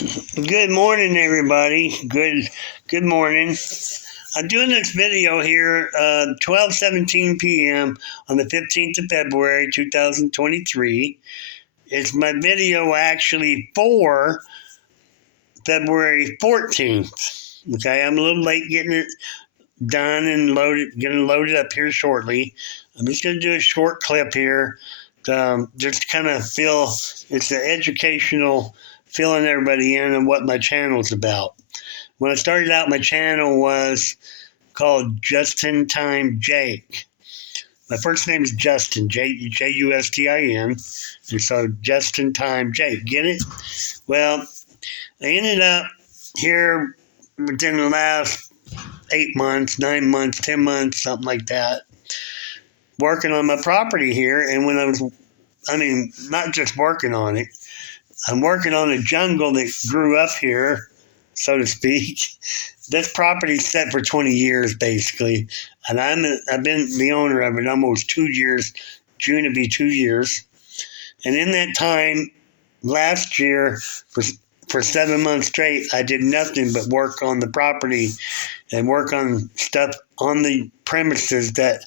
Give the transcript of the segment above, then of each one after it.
Good morning, everybody. Good morning. I'm doing this video here, 12:17 p.m. on the 15th of February, 2023. It's my video actually for February 14th. Okay, I'm a little late getting it done and getting loaded up here shortly. I'm just going to do a short clip here, just kind of feel it's an educational, filling everybody in on what my channel's about. When I started out, my channel was called Just in Time Jake. My first name is Justin, Justin, and so Just in Time Jake. Get it? Well, I ended up here within the last 8 months, 9 months, 10 months, something like that, working on my property here. And not just working on it, I'm working on a jungle that grew up here, so to speak. This property's set for 20 years, basically. And I've been the owner of it almost 2 years. June will be 2 years. And in that time, last year, for 7 months straight, I did nothing but work on the property and work on stuff on the premises that,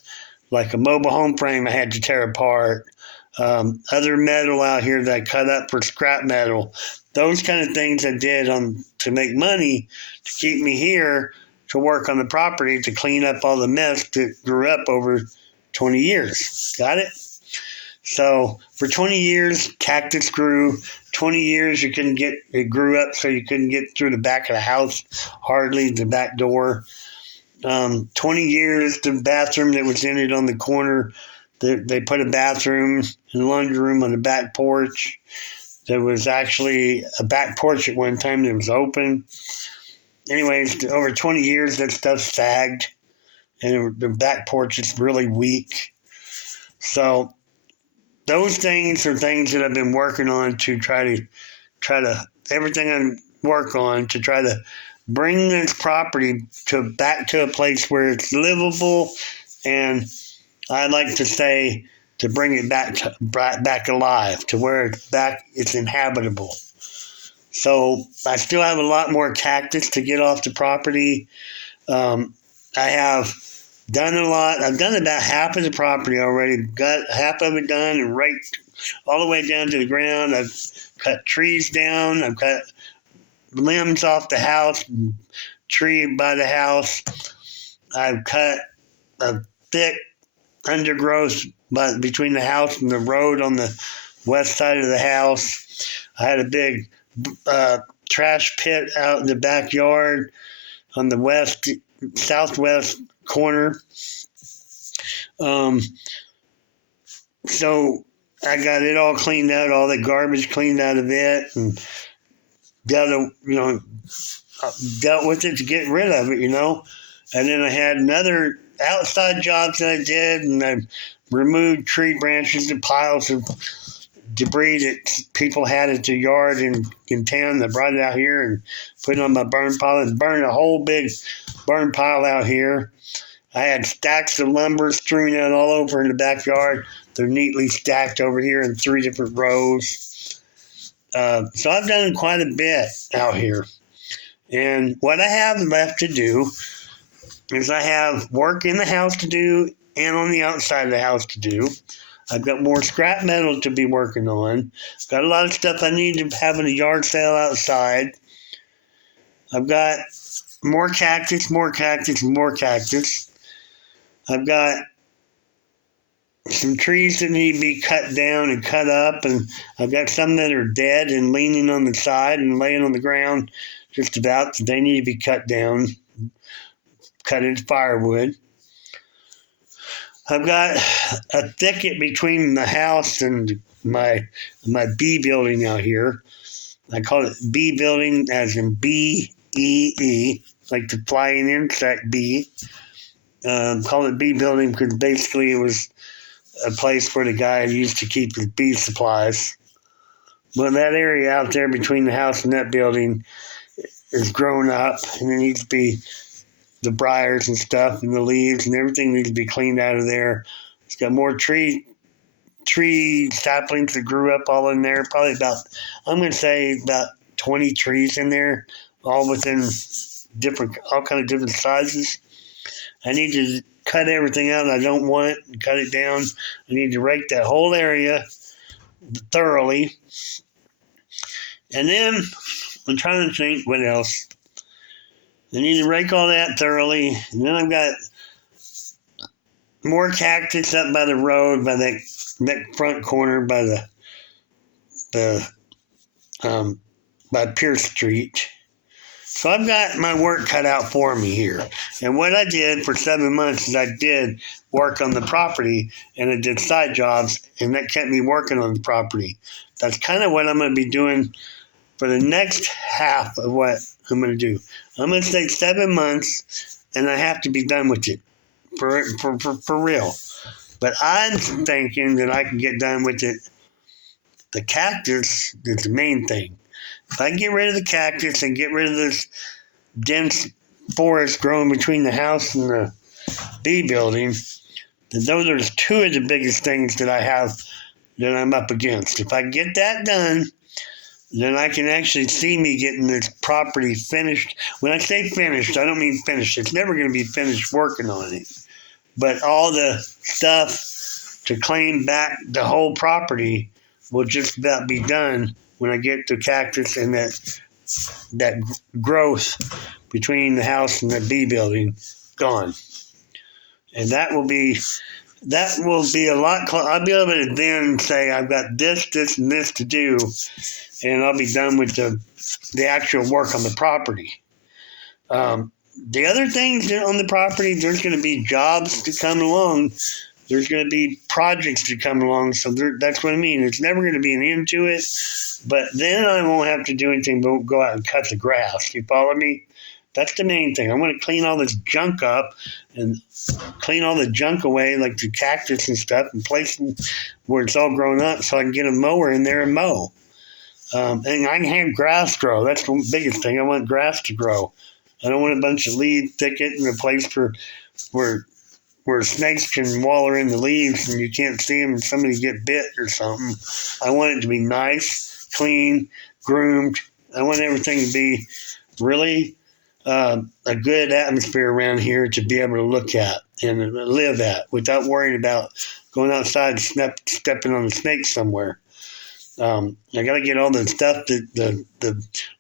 like a mobile home frame I had to tear apart, other metal out here that I cut up for scrap metal, those kind of things I did to make money to keep me here to work on the property to clean up all the mess that grew up over 20 years. Got it? So for 20 years, cactus grew. 20 years, it grew up so you couldn't get through the back of the house, hardly the back door. 20 years, the bathroom that was in it on the corner, they put a bathroom and laundry room on the back porch. There was actually a back porch at one time that was open. Anyways, over 20 years, that stuff sagged, and the back porch is really weak. So those things are things that I've been working on to try to everything I work on to try to bring this property back to a place where it's livable, and I like to say to bring it back alive to where it's inhabitable. So I still have a lot more cactus to get off the property. I have done a lot. I've done about half of the property already. Got half of it done and raked all the way down to the ground. I've cut trees down. I've cut limbs off the house, tree by the house. I've cut a thick undergrowth between the house and the road on the west side of the house. I had a big trash pit out in the backyard on the southwest corner. So I got it all cleaned out, all the garbage cleaned out of it, and dealt with it to get rid of it, And then I had another outside jobs that I did, and I removed tree branches and piles of debris that people had at the yard in town. I brought it out here and put it on my burn pile and burned a whole big burn pile out here. I had stacks of lumber strewn out all over in the backyard. They're neatly stacked over here in 3 different rows. So I've done quite a bit out here. And what I have left to do is I have work in the house to do and on the outside of the house to do. I've got more scrap metal to be working on. Got a lot of stuff I need to have in a yard sale outside. I've got more cactus. I've got some trees that need to be cut down and cut up, and I've got some that are dead and leaning on the side and laying on the ground just about. They need to be cut down, cut into firewood. I've got a thicket between the house and my bee building out here. I call it bee building as in B-E-E, like the flying insect bee. Call it bee building because basically it was a place where the guy used to keep his bee supplies. But that area out there between the house and that building is grown up, and it needs to be the briars and stuff and the leaves and everything needs to be cleaned out of there. It's got more tree saplings that grew up all in there, probably about 20 20 trees in there, all within all kind of different sizes. I need to cut everything out I don't want and cut it down. I need to rake that whole area thoroughly. And then I'm trying to think what else. I need to rake all that thoroughly. And then I've got more cactus up by the road, by that front corner by by Pierce Street. So I've got my work cut out for me here. And what I did for 7 months is I did work on the property and I did side jobs, and that kept me working on the property. That's kind of what I'm going to be doing for the next half of what I'm going to do. I'm going to take 7 months and I have to be done with it for real. But I'm thinking that I can get done with it. The cactus is the main thing. If I get rid of the cactus and get rid of this dense forest growing between the house and the B building, then those are two of the biggest things that I have that I'm up against. If I get that done, then I can actually see me getting this property finished. When I say finished, I don't mean finished. It's never going to be finished working on it. But all the stuff to claim back the whole property will just about be done when I get the cactus and that growth between the house and the B building gone. And that will be a lot. I'll be able to then say I've got this, and this to do, and I'll be done with the actual work on the property. The other things on the property, there's going to be jobs to come along. There's going to be projects to come along. So that's what I mean. There's never going to be an end to it. But then I won't have to do anything but go out and cut the grass. You follow me? That's the main thing. I want to clean all this junk up and clean all the junk away, like the cactus and stuff, and place them where it's all grown up so I can get a mower in there and mow. And I can have grass grow. That's the biggest thing. I want grass to grow. I don't want a bunch of leaf thicket and a place where snakes can waller in the leaves and you can't see them and somebody get bit or something. I want it to be nice, clean, groomed. I want everything to be really a good atmosphere around here to be able to look at and live at without worrying about going outside and stepping on a snake somewhere. I got to get all the stuff, the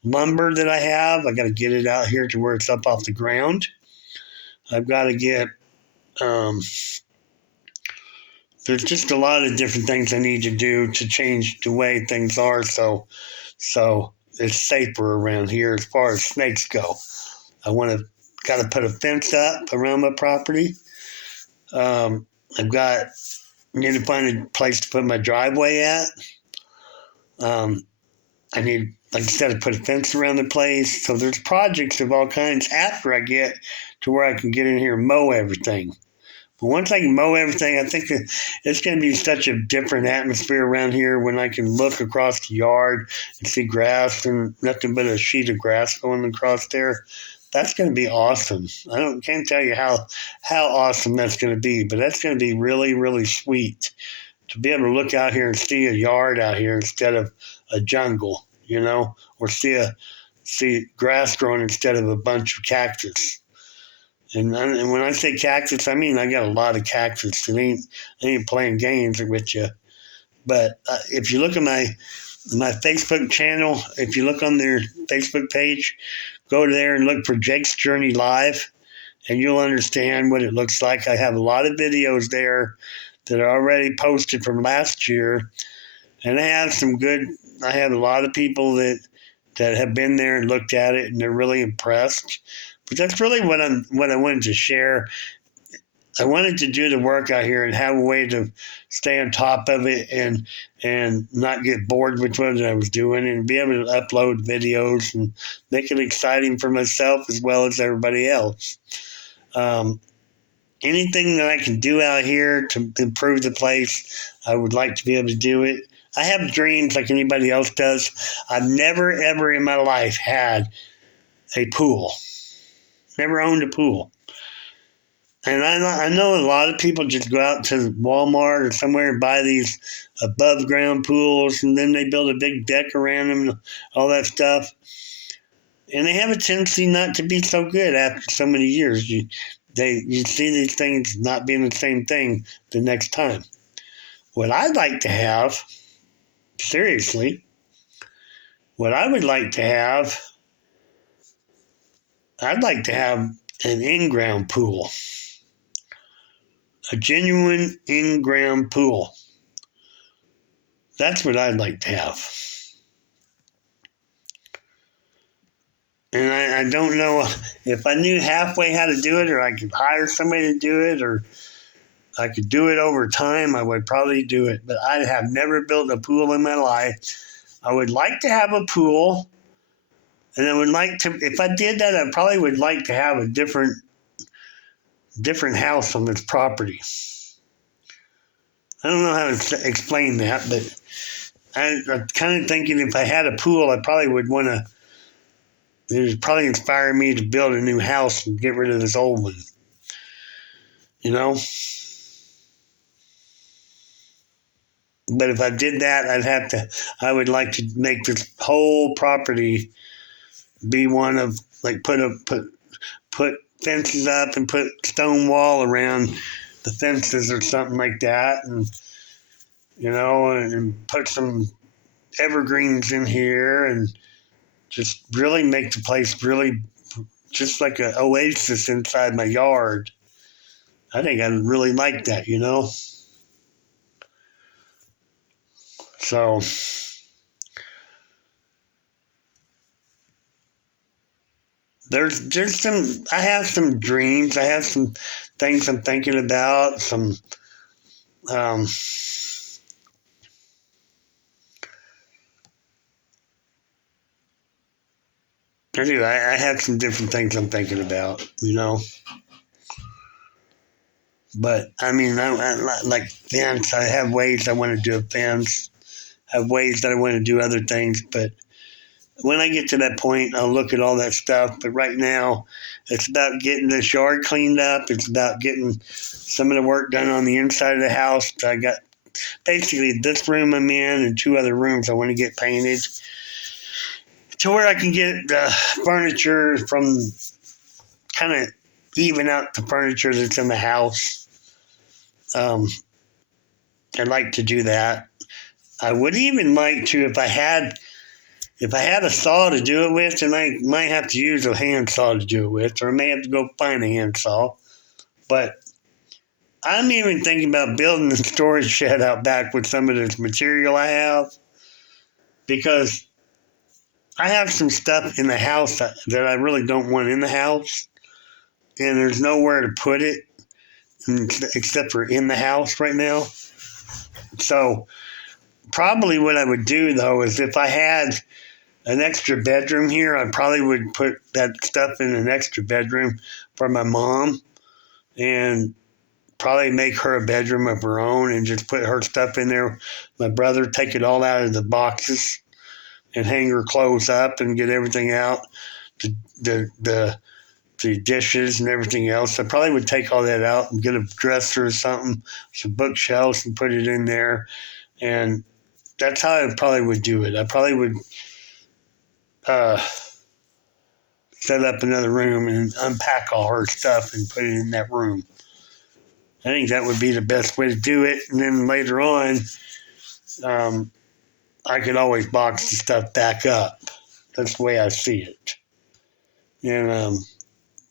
lumber that I have, I got to get it out here to where it's up off the ground. I've got to get, there's just a lot of different things I need to do to change the way things are so it's safer around here as far as snakes go. I got to put a fence up around my property. I've need to find a place to put my driveway at. I need, like I said, to put a fence around the place. So there's projects of all kinds after I get to where I can get in here and mow everything. But once I can mow everything, I think that it's going to be such a different atmosphere around here when I can look across the yard and see grass and nothing but a sheet of grass going across there. That's going to be awesome. Can't tell you how awesome that's going to be, but that's going to be really, really sweet to be able to look out here and see a yard out here instead of a jungle, or see grass growing instead of a bunch of cactus. And when I say cactus, I mean I got a lot of cactus. I ain't playing games with you. But if you look at my Facebook channel, if you look on their Facebook page, go there and look for Jake's Journey Live, and you'll understand what it looks like. I have a lot of videos there that are already posted from last year, and I have a lot of people that have been there and looked at it, and they're really impressed. But that's really what I wanted to share. I wanted to do the work out here and have a way to stay on top of it and not get bored with what I was doing and be able to upload videos and make it exciting for myself as well as everybody else. Anything that I can do out here to improve the place, I would like to be able to do it. I have dreams like anybody else does. I've never, ever in my life had a pool. Never owned a pool. And I know a lot of people just go out to Walmart or somewhere and buy these above ground pools, and then they build a big deck around them and all that stuff. And they have a tendency not to be so good after so many years. You see these things not being the same thing the next time. What I'd like to have, seriously, what I would like to have, I'd like to have an in-ground pool, a genuine in-ground pool. That's what I'd like to have. And I don't know if I knew halfway how to do it, or I could hire somebody to do it, or I could do it over time, I would probably do it. But I have never built a pool in my life. I would like to have a pool, and I would like to, if I did that, I probably would like to have a different house on this property. I don't know how to explain that, but I'm kind of thinking if I had a pool, I probably would want to, it would probably inspire me to build a new house and get rid of this old one. You know? But if I did that, I would like to make this whole property be one of, like, put fences up and put stone wall around the fences or something like that, and and put some evergreens in here, and just really make the place really just like an oasis inside my yard. I think I'd really like that, So there's I have some dreams. I have some things I'm thinking about. Um, I have some different things I'm thinking about, But I mean, I like fence. I have ways I want to do a fence. I have ways that I want to do other things, but when I get to that point, I'll look at all that stuff. But right now, it's about getting the yard cleaned up. It's about getting some of the work done on the inside of the house. I got basically this room I'm in and 2 other rooms I want to get painted to where I can get the furniture from kind of even out the furniture that's in the house. I'd like to do that. I would even like to, if I had a saw to do it with, then I might have to use a hand saw to do it with, or I may have to go find a hand saw. But I'm even thinking about building a storage shed out back with some of this material I have, because I have some stuff in the house that I really don't want in the house, and there's nowhere to put it except for in the house right now. So probably what I would do, though, is if I had an extra bedroom here, I probably would put that stuff in an extra bedroom for my mom, and probably make her a bedroom of her own and just put her stuff in there. My brother, take it all out of the boxes and hang her clothes up and get everything out, the dishes and everything else. I probably would take all that out and get a dresser or something, some bookshelves, and put it in there. And that's how I probably would do it. I probably would set up another room and unpack all her stuff and put it in that room. I think that would be the best way to do it. And then later on, I could always box the stuff back up. That's the way I see it. And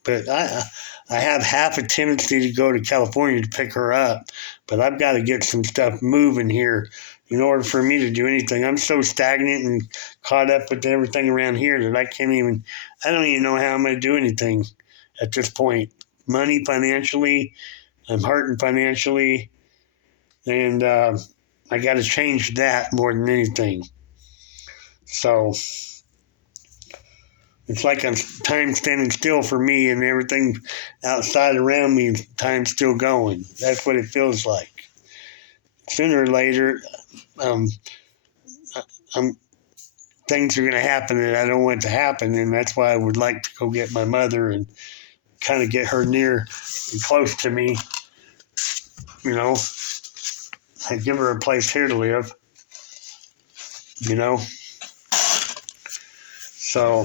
but I have half a tendency to go to California to pick her up, but I've got to get some stuff moving here in order for me to do anything. I'm so stagnant and caught up with everything around here that I don't even know how I'm going to do anything at this point. Money, financially, I'm hurting financially, and I got to change that more than anything. So it's like time standing still for me, and everything outside around me, time's still going. That's what it feels like. Sooner or later, things are going to happen that I don't want to happen, and that's why I would like to go get my mother and kind of get her near and close to me, you know, and give her a place here to live, you know. So,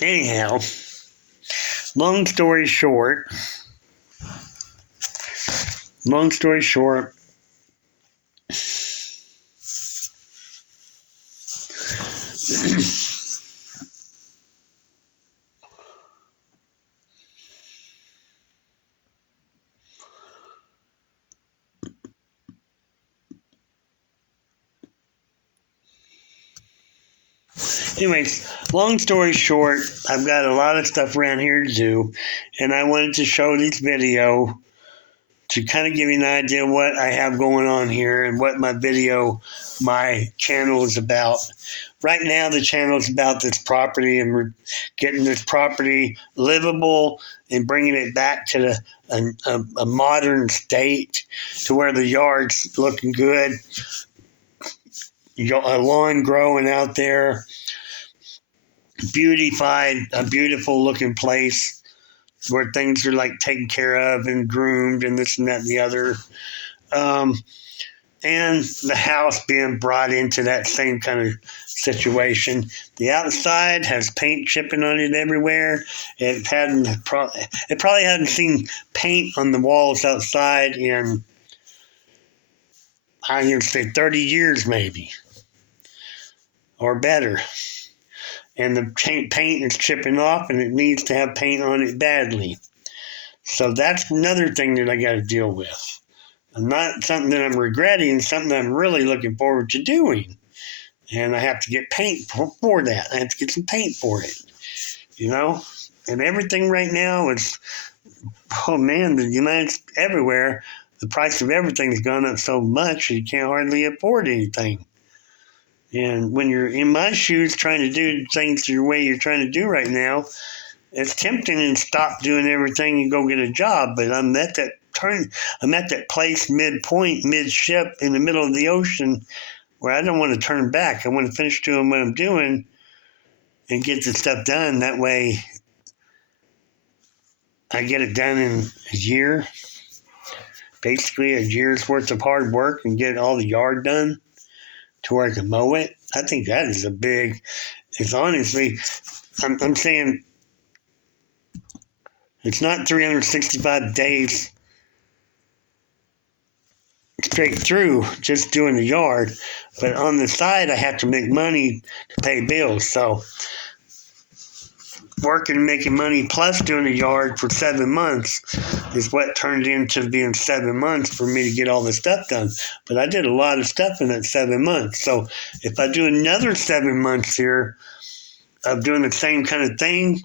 anyhow, long story short, anyways, long story short, I've got a lot of stuff around here to do, and I wanted to show this video to kind of give you an idea what I have going on here and what my channel is about. Right now, the channel is about this property, and we're getting this property livable and bringing it back to a modern state to where the yard's looking good, a lawn growing out there, beautified, a beautiful looking place where things are like taken care of and groomed and this and that and the other. And the house being brought into that same kind of situation. The outside has paint chipping on it everywhere. It probably hadn't seen paint on the walls outside in, I'm going to say 30 years maybe, or better. And the paint is chipping off, and it needs to have paint on it badly. So that's another thing that I got to deal with. Not something that I'm regretting, something that I'm really looking forward to doing. And I have to get paint for that. I have to get some paint for it, you know? And everything right now is, oh man, everywhere, the price of everything's gone up so much you can't hardly afford anything. And when you're in my shoes trying to do things the way you're trying to do right now, it's tempting to stop doing everything and go get a job. But I'm at that place midpoint, midship in the middle of the ocean where I don't want to turn back. I want to finish doing what I'm doing and get the stuff done. That way I get it done in a year, basically a year's worth of hard work, and get all the yard done to where I can mow it. I think that is it's honestly, I'm saying it's not 365 days straight through just doing the yard, but on the side I have to make money to pay bills. So working and making money plus doing the yard for 7 months is what turned into being 7 months for me to get all this stuff done. But I did a lot of stuff in that 7 months. So if I do another 7 months here of doing the same kind of thing,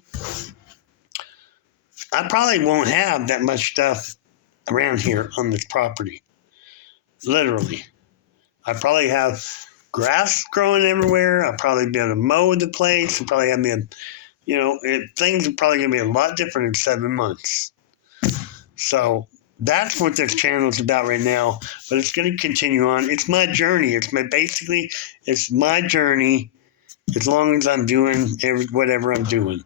I probably won't have that much stuff around here on this property. Literally. I probably have grass growing everywhere. I'll probably be able to mow the place. I'll probably have things are probably going to be a lot different in 7 months. So that's what this channel is about right now. But it's going to continue on. It's my journey. It's my journey as long as I'm doing whatever I'm doing.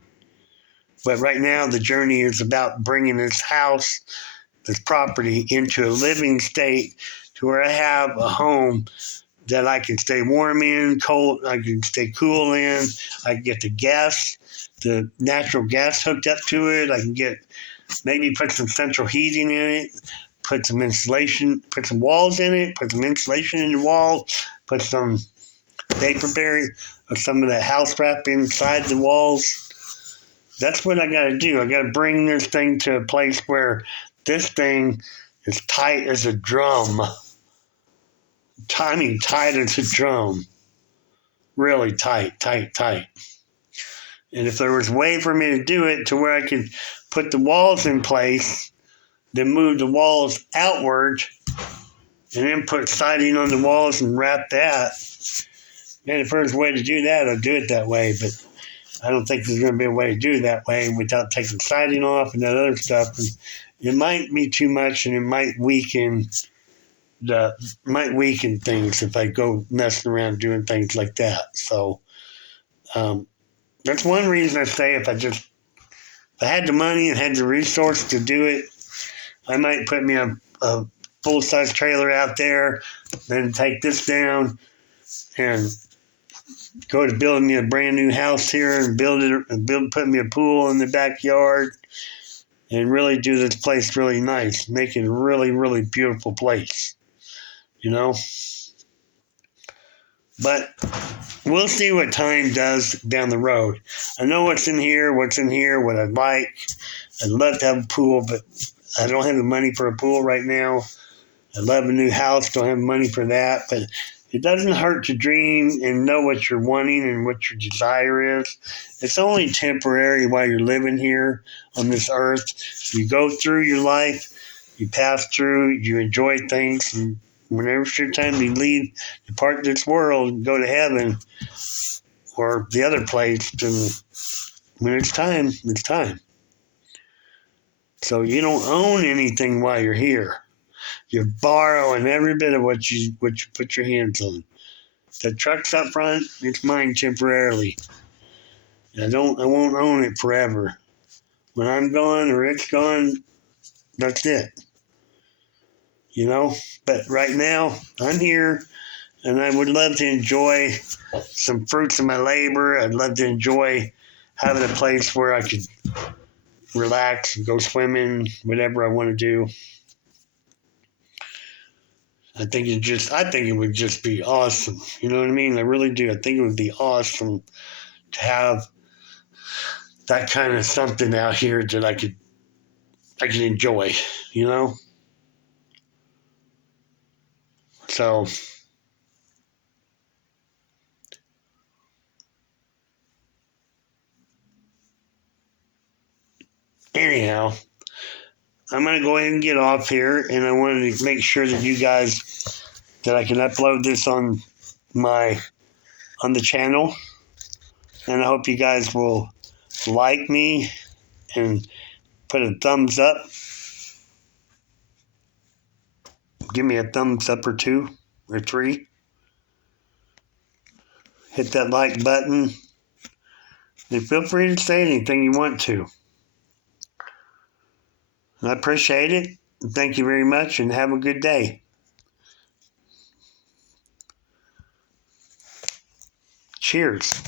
But right now, the journey is about bringing this property into a living state to where I have a home that I can stay warm in, cold, I can stay cool in, I can get the natural gas hooked up to it, I can maybe put some central heating in it, put some insulation, put some walls in it, put some insulation in the walls, put some vapor barrier or some of that house wrap inside the walls. That's what I got to do. I got to bring this thing to a place where this thing is tight as a drum. Tight as a drum. Really tight. And if there was a way for me to do it to where I could put the walls in place, then move the walls outward, and then put siding on the walls and wrap that, and if there's a way to do that, I'll do it that way. But I don't think there's going to be a way to do it that way without taking siding off and that other stuff. And it might be too much, and it might weaken might weaken things if I go messing around doing things like that. So that's one reason I say if I had the money and had the resource to do it, I might put me a full size trailer out there, then take this down and go to building me a brand new house here and put me a pool in the backyard and really do this place really nice, make it a really, really beautiful place, you know? But we'll see what time does down the road. I know what's in here, what I'd like. I'd love to have a pool, but I don't have the money for a pool right now. I'd love a new house, don't have money for that, but it doesn't hurt to dream and know what you're wanting and what your desire is. It's only temporary while you're living here on this earth. You go through your life, you pass through, you enjoy things, and whenever it's your time to leave, depart this world and go to heaven or the other place, then when it's time, it's time. So you don't own anything while you're here. You're borrowing every bit of what you put your hands on. The truck's up front, it's mine temporarily. I won't own it forever. When I'm gone or it's gone, that's it. You know? But right now, I'm here and I would love to enjoy some fruits of my labor. I'd love to enjoy having a place where I could relax and go swimming, whatever I want to do. I think it would just be awesome. You know what I mean? I really do. I think it would be awesome to have that kind of something out here that I could enjoy, you know? So anyhow, I'm gonna go ahead and get off here, and I wanted to make sure that that I can upload this on the channel, and I hope you guys will like me and put a thumbs up. Give me a thumbs up or 2 or 3. Hit that like button, and feel free to say anything you want to. I appreciate it. Thank you very much, and have a good day. Cheers.